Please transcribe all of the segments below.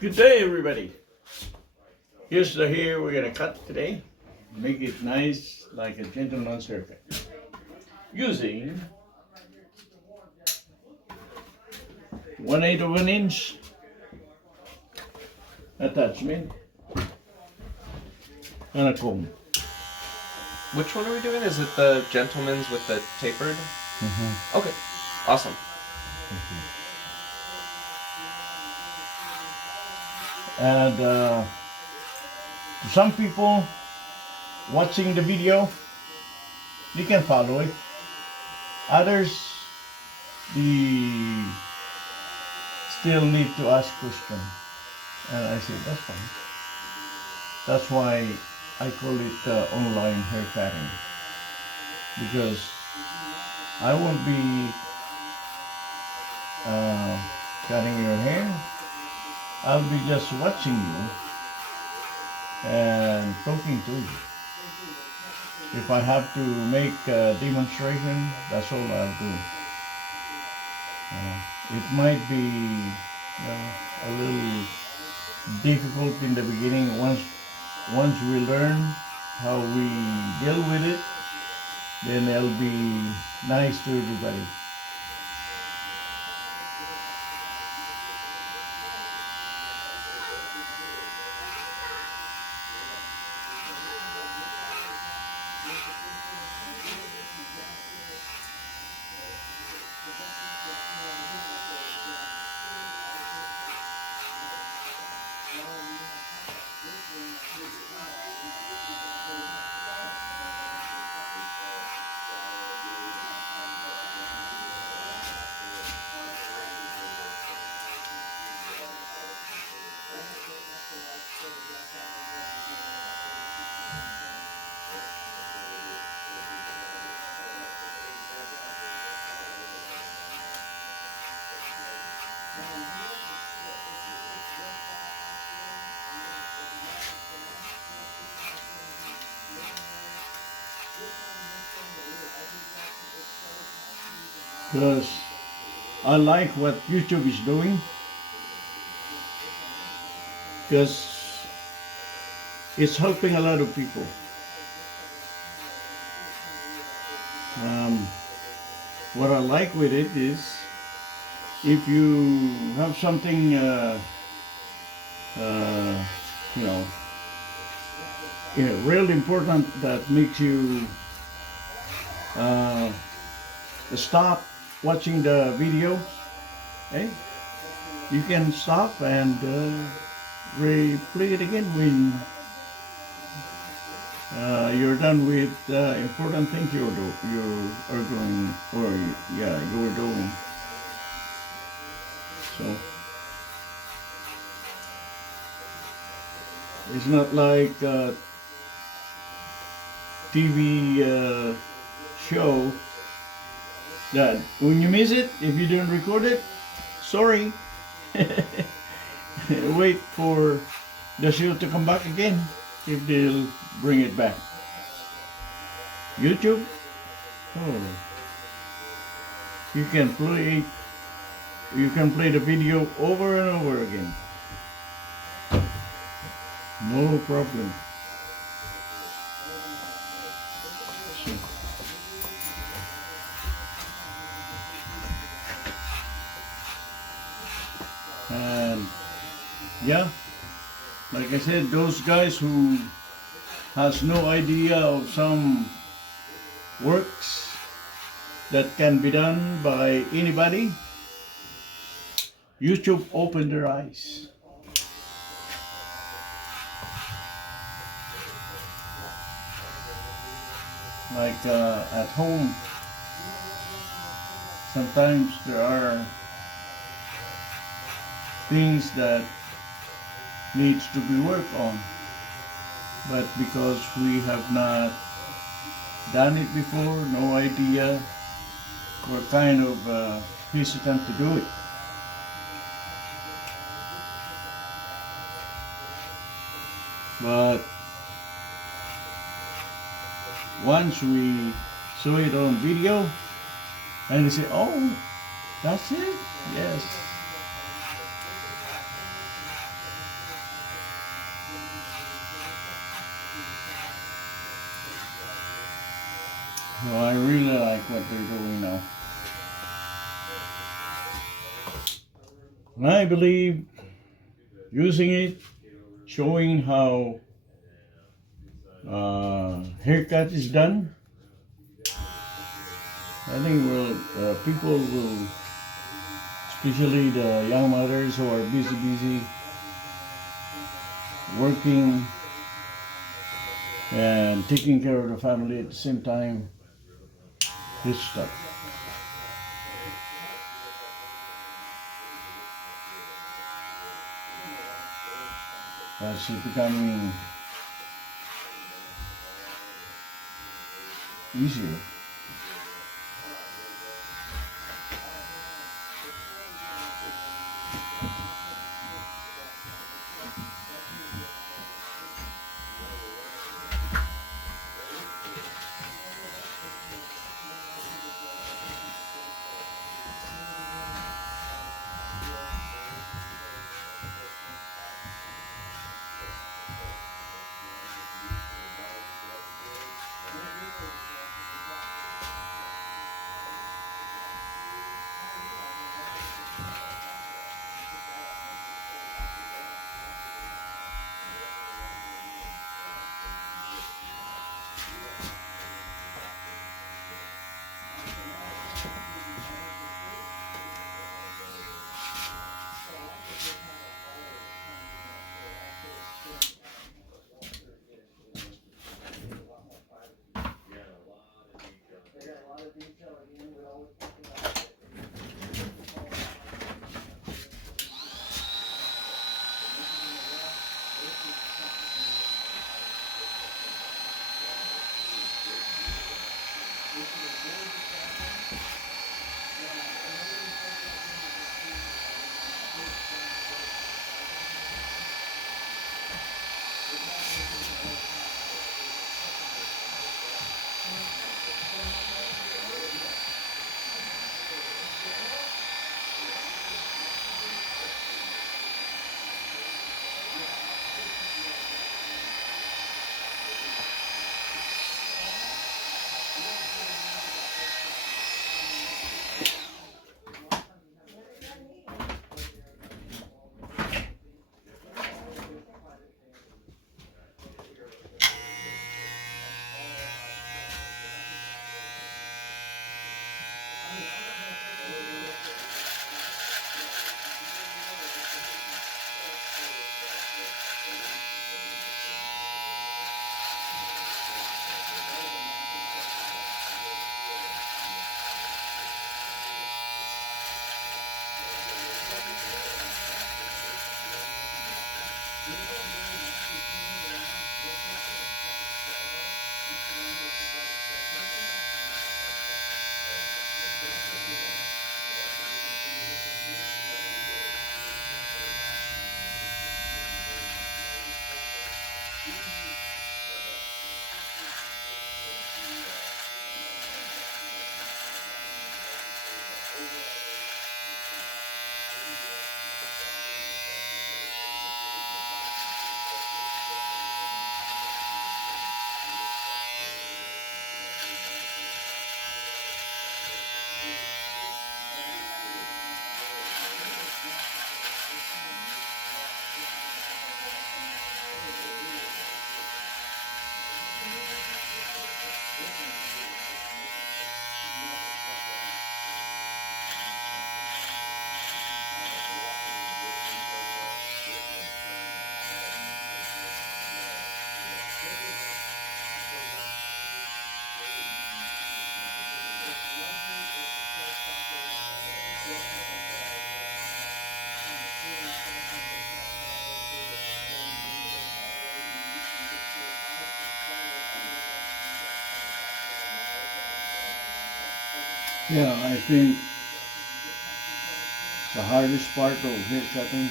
Good day, everybody. Here's the hair we're gonna cut today. Make it nice, like a gentleman's haircut. Using 1/8 of an inch attachment and a comb. Which one are we doing? Is it the gentleman's with the tapered? Okay, awesome. And to some people watching the video, you can follow it. Others, they still need to ask questions. And I say, that's fine. That's why I call it online hair cutting. Because I won't be cutting your hair. I'll be just watching you and talking to you. If I have to make a demonstration, that's all I'll do. It might be a little difficult in the beginning. Once we learn how we deal with it, then it'll be nice to everybody. Because I like what YouTube is doing, because it's helping a lot of people. What I like with it is, if you have something, real important that makes you stop watching the video, okay? You can stop and replay it again when you're done with important things you are doing. So it's not like a TV show that when you miss it, if you didn't record it, sorry. Wait for the show to come back again if they'll bring it back. YouTube, you can play the video over and over again. No problem. And yeah, like I said, those guys who has no idea of some works that can be done by anybody, YouTube opened their eyes. Like at home, sometimes there are things that needs to be worked on, but because we have not done it before, no idea, we're kind of hesitant to do it. But once we saw it on video and we say, oh, that's it? Yes. So I really like what they're doing now. I believe using it, showing how haircut is done, I think people will, especially the young mothers who are busy working and taking care of the family at the same time, this stuff. That's becoming easier. Yeah, I think the hardest part of hair cutting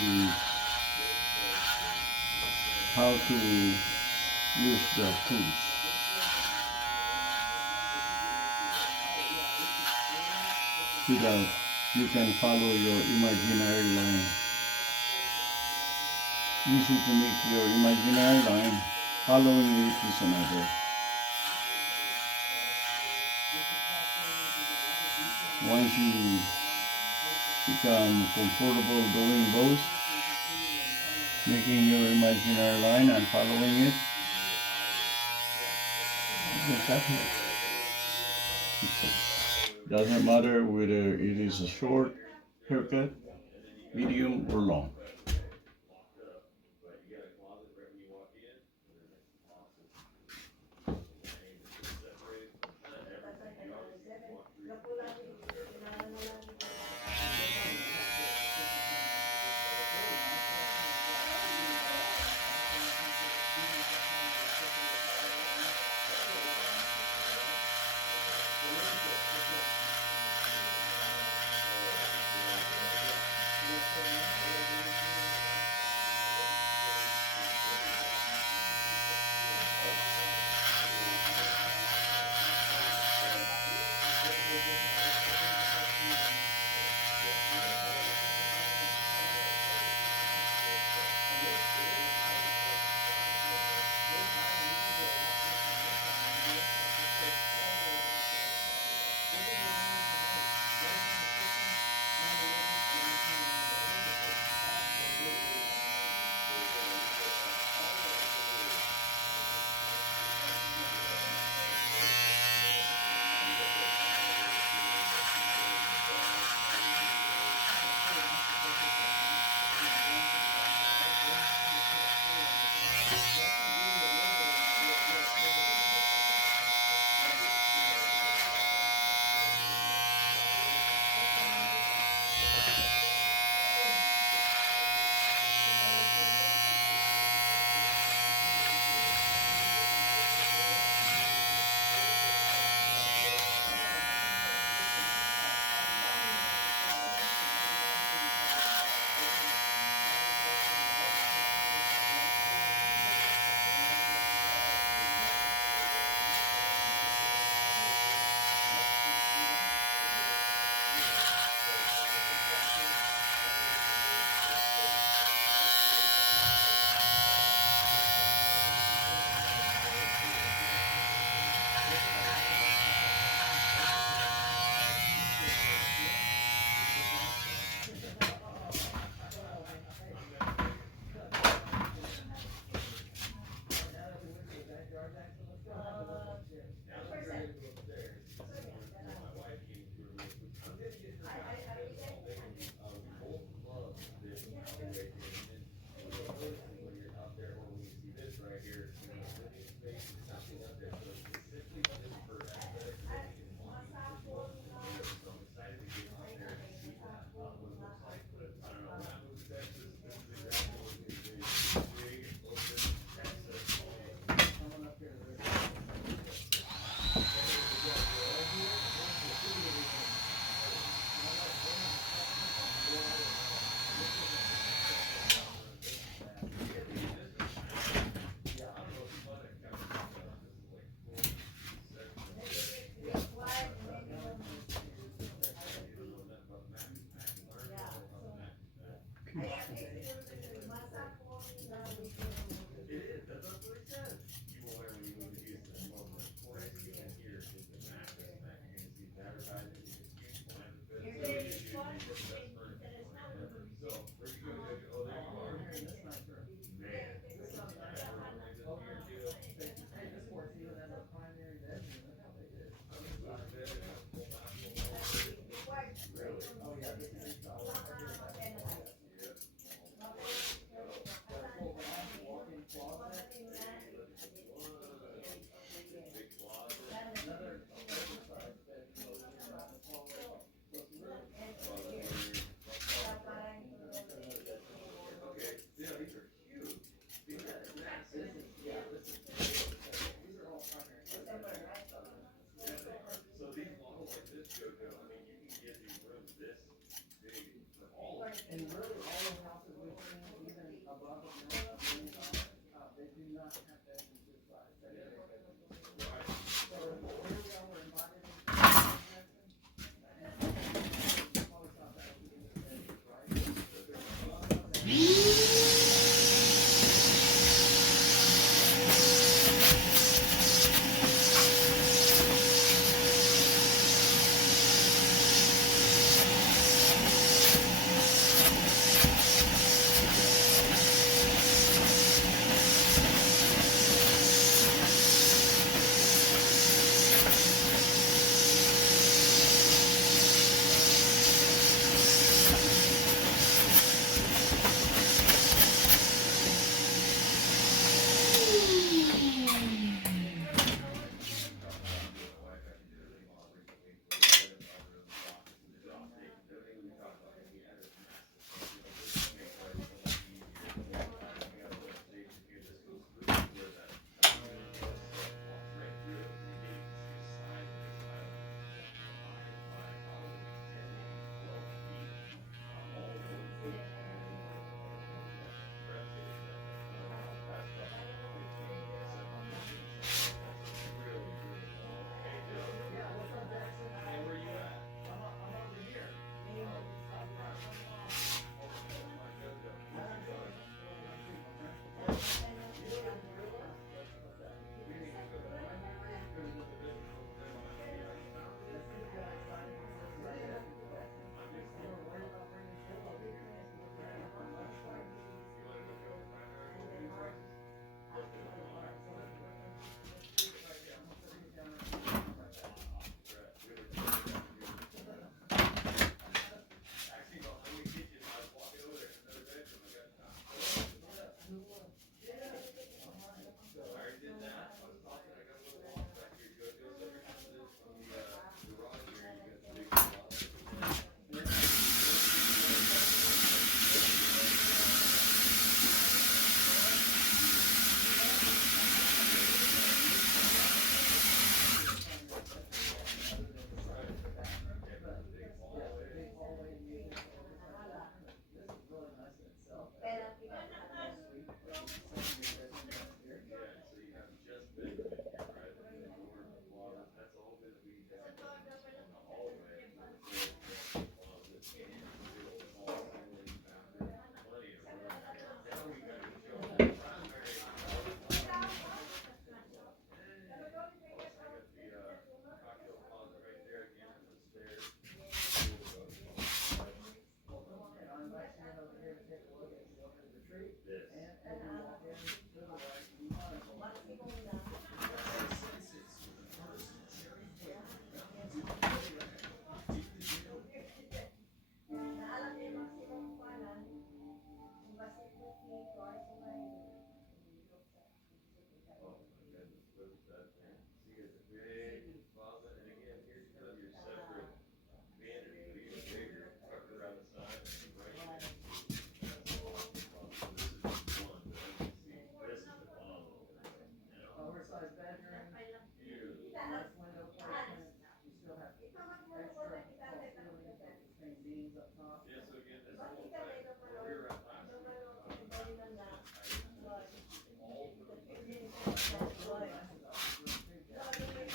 is how to use the tools so that you can follow your imaginary line. Easy to make your imaginary line Following it is another. Once you become comfortable doing both, making your imaginary line and following it, you can cut it. Doesn't matter whether it is a short haircut, medium, or long.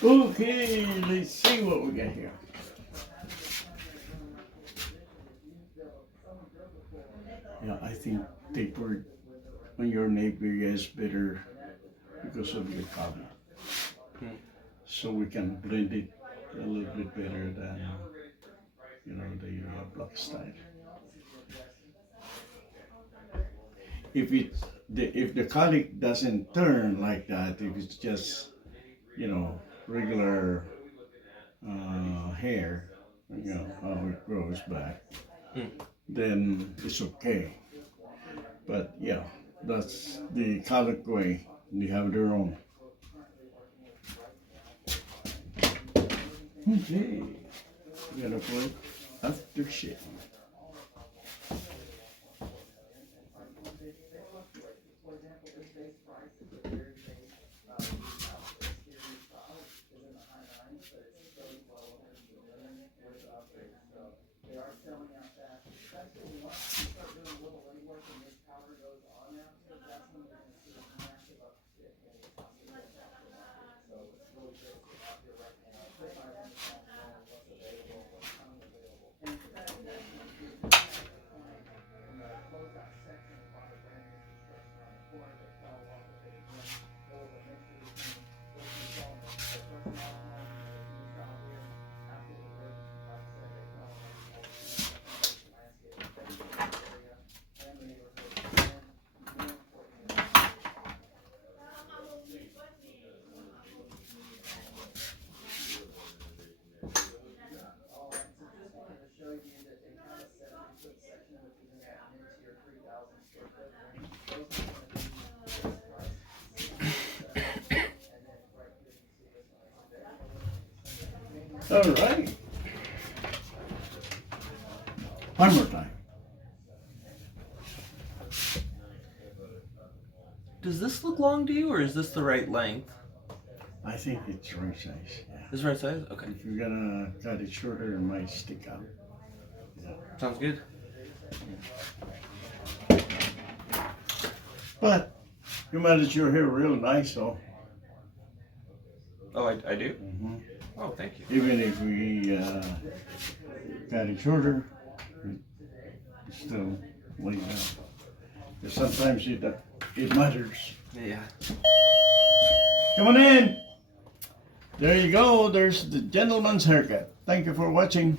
Okay, let's see what we got here. Yeah, I think tapered on your nape area is better because of your color. So we can blend it a little bit better than the block style. If the colic doesn't turn like that, if it's just regular hair, how it grows back, then it's okay. But yeah, that's the colic way. They have their own. Okay, we gotta put after shit. All right. One more time. Does this look long to you, or is this the right length? I think it's right size. Yeah. Is it right size? Okay. If you're gonna cut it shorter, it might stick out. Yeah. Sounds good. But you manage your hair real nice, so. Oh, I do? Mm-hmm. Oh, thank you. Even if we cut it shorter, it's still lays out. But sometimes it matters. Yeah. Come on in. There you go. There's the gentleman's haircut. Thank you for watching.